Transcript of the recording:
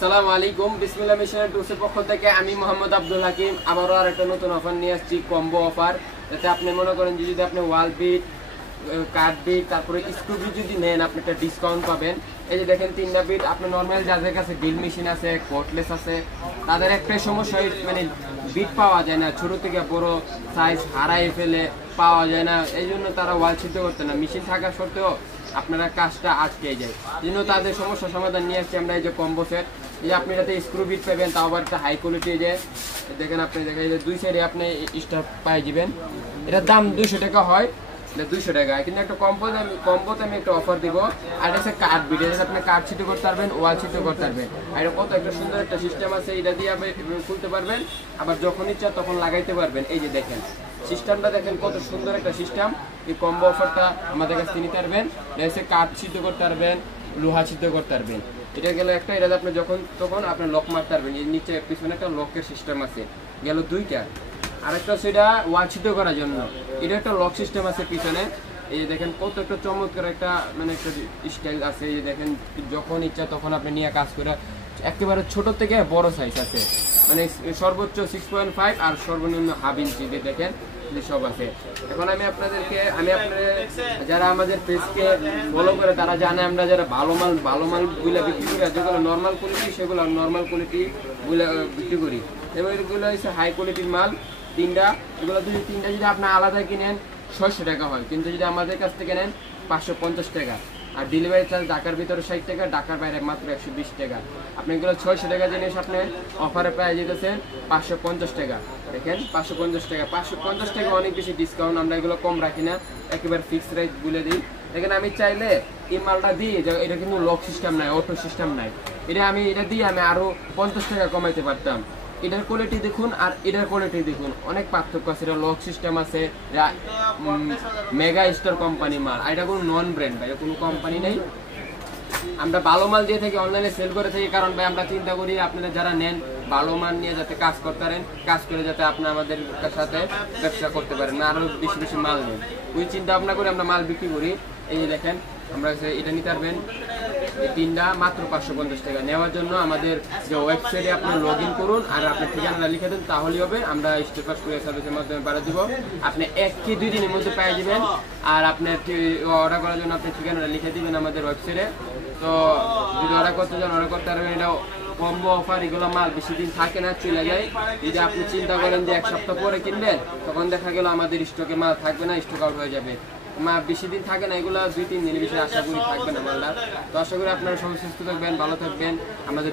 আসসালামু আলাইকুম, বিসমিল্লাহ মিশনারি টুলসের পক্ষ থেকে আমি মোহাম্মদ আব্দুল হাকিম আবারও আরেকটা নতুন অফার নিয়ে আসছি, কম্বো অফার। যাতে আপনি মনে করেন যে যদি আপনি ওয়াল বিট, কাঠ বিট, তারপরে স্ক্রু বিট যদি নেন আপনি একটা ডিসকাউন্ট পাবেন। এই যে দেখেন তিনটা বিট, আপনি নর্মাল যাদের কাছে ড্রিল মেশিন আছে, কোটলেস আছে, তাদের একটাই সমস্যা, মানে বিট পাওয়া যায় না, ছোট থেকে বড় সাইজ হারাই ফেলে পাওয়া যায় না, এই জন্য তারা ওয়াল ছিদ্র করতে না, মেশিন থাকা সত্ত্বেও আপনারা কাজটা আটকে যায়। এই জন্য তাদের সমস্যার সমাধান নিয়ে আসছি আমরা এই যে কম্বো সেট। এই আপনি যাতে স্ক্রু বিট পাবেন, তাও আবার একটা হাই কোয়ালিটি। যে দেখেন আপনি দেখেন দুই সাইডে আপনি স্টার পাই যাবেন। এটার দাম 200 টাকা হয়, 200 টাকা, কিন্তু একটা কম্বোতে আমি একটা অফার দিব। আর এটা হচ্ছে কাঠ বিট, এটা আপনি কাঠ ছিদ্র করতে পারবেন, ওয়াল ছিদ্র করতে পারবেন। আর এটা কত একটা সুন্দর একটা সিস্টেম আছে, এটা দিয়ে আপনি খুলতে পারবেন, আবার যখন ইচ্ছা তখন লাগাইতে পারবেন। এই যে দেখেন সিস্টেমটা, দেখেন কত সুন্দর একটা সিস্টেম। এই কম্বো অফারটা আমাদের কাছে নিতে পারবেন। এটা হচ্ছে কাঠ ছিদ্র করতে পারবেন, লোহা ছিদ্র করতে পারবেন। এটা গেল একটা, এটা আপনি যখন তখন আপনি লক মারতে পারবেন। এর নিচে পিছনে একটা লকের সিস্টেম আছে, গেল দুইটা। আরেকটা সেটা ওয়াল ছিদ্র করার জন্য, এটা একটা লক সিস্টেম আছে পিছনে। এই দেখেন কত একটা চমৎকার একটা মানে একটা স্টাইল আছে। এই দেখেন যখন ইচ্ছা তখন আপনি নিয়ে কাজ করে, একেবারে ছোট থেকে বড় সাইজ আছে, মানে সর্বোচ্চ 6.5 আর সর্বনিম্ন হাফ ইঞ্চি দেখেন সব আছে। এখন আমি আপনাদের যারা আমাদের পেজকে ফলো করে তারা জানে আমরা যারা ভালো মাল গুলা বিক্রি করি, যেগুলো নর্মাল কোয়ালিটি সেগুলো নর্মাল কোয়ালিটি গুলা বিক্রি করি, এবং এগুলো হচ্ছে হাই কোয়ালিটির মাল। তিনটা, এগুলো তিনটা যদি আপনি আলাদা কিনেন 600 টাকা হয়, কিন্তু যদি আমাদের কাছ থেকে নেন 550 টাকা। আর ডেলিভারি চার্জ ঢাকার ভিতরে 60 টাকা, ঢাকার বাইরে মাত্র 120 টাকা। আপনি এগুলো 600 টাকা জিনিস আপনি অফারে পেয়ে যেতেছেন 550 টাকা। দেখেন 550 টাকা, 550 টাকা অনেক বেশি ডিসকাউন্ট। আমরা এগুলো কম রাখি না, একেবারে ফিক্সড রেট বলে দিই। দেখেন আমি চাইলে এই মালটা দিই, এটা কিন্তু লক সিস্টেম নাই, অটো সিস্টেম নাই, এটা দিয়ে আমি আরো 50 টাকা কমাইতে পারতাম। এটার কোয়ালিটি দেখুন আর এটার কোয়ালিটি দেখুন, অনেক পার্থক্য আছে। এটা লক সিস্টেম আছে, মেগা স্টার কোম্পানি মাল, আর এটা কোনো নন ব্র্যান্ড ভাই, কোনো কোম্পানি নেই। আমরা ভালো মাল দিয়ে থাকি, অনলাইনে সেল করে থাকি, কারণ ভাই আমরা চিন্তা করি আপনারা যারা নেন ভালো মাল নিয়ে যাতে কাজ করতে পারেন, কাজ করে যাতে আপনি আমাদের সাথে ব্যবসা করতে পারেন, না আরো বেশি বেশি মাল নেন, ওই চিন্তা ভাবনা করে আমরা মাল বিক্রি করি। এই যে দেখেন আমরা এটা নিতে পারবেন, এই তিনটা মাত্র 550 টাকা। নেওয়ার জন্য আমাদের যে ওয়েবসাইটে আপনি লগ ইন করুন আর আপনার ঠিকানাটা লিখে দেন, তাহলেই হবে। আমরা স্টেপাস কুরিয়ার সার্ভিসের মাধ্যমে পাঠিয়ে দিব, আপনি 1 কি 2 দিনের মধ্যে পেয়ে যাবেন। আর আপনার অর্ডার করার জন্য আপনি ঠিকানাটা লিখে দিবেন আমাদের ওয়েবসাইটে। তো যদি অর্ডার করতে চান অর্ডার করতে পারবেন। এটা কম্বো অফার, এগুলো মাল বেশি দিন থাকে না, চলে যায়। যদি আপনি চিন্তা করেন যে 1 সপ্তাহ পরে কিনবেন, তখন দেখা গেল আমাদের স্টকে মাল থাকবে না, স্টক আউট হয়ে যাবে। বেশি দিন থাকে না, এগুলো 2-3 দিনের বেশি আশা করি থাকবে না মালটা। তো আশা করি আপনারা সবাই সুস্থ থাকবেন, ভালো থাকবেন। আমাদের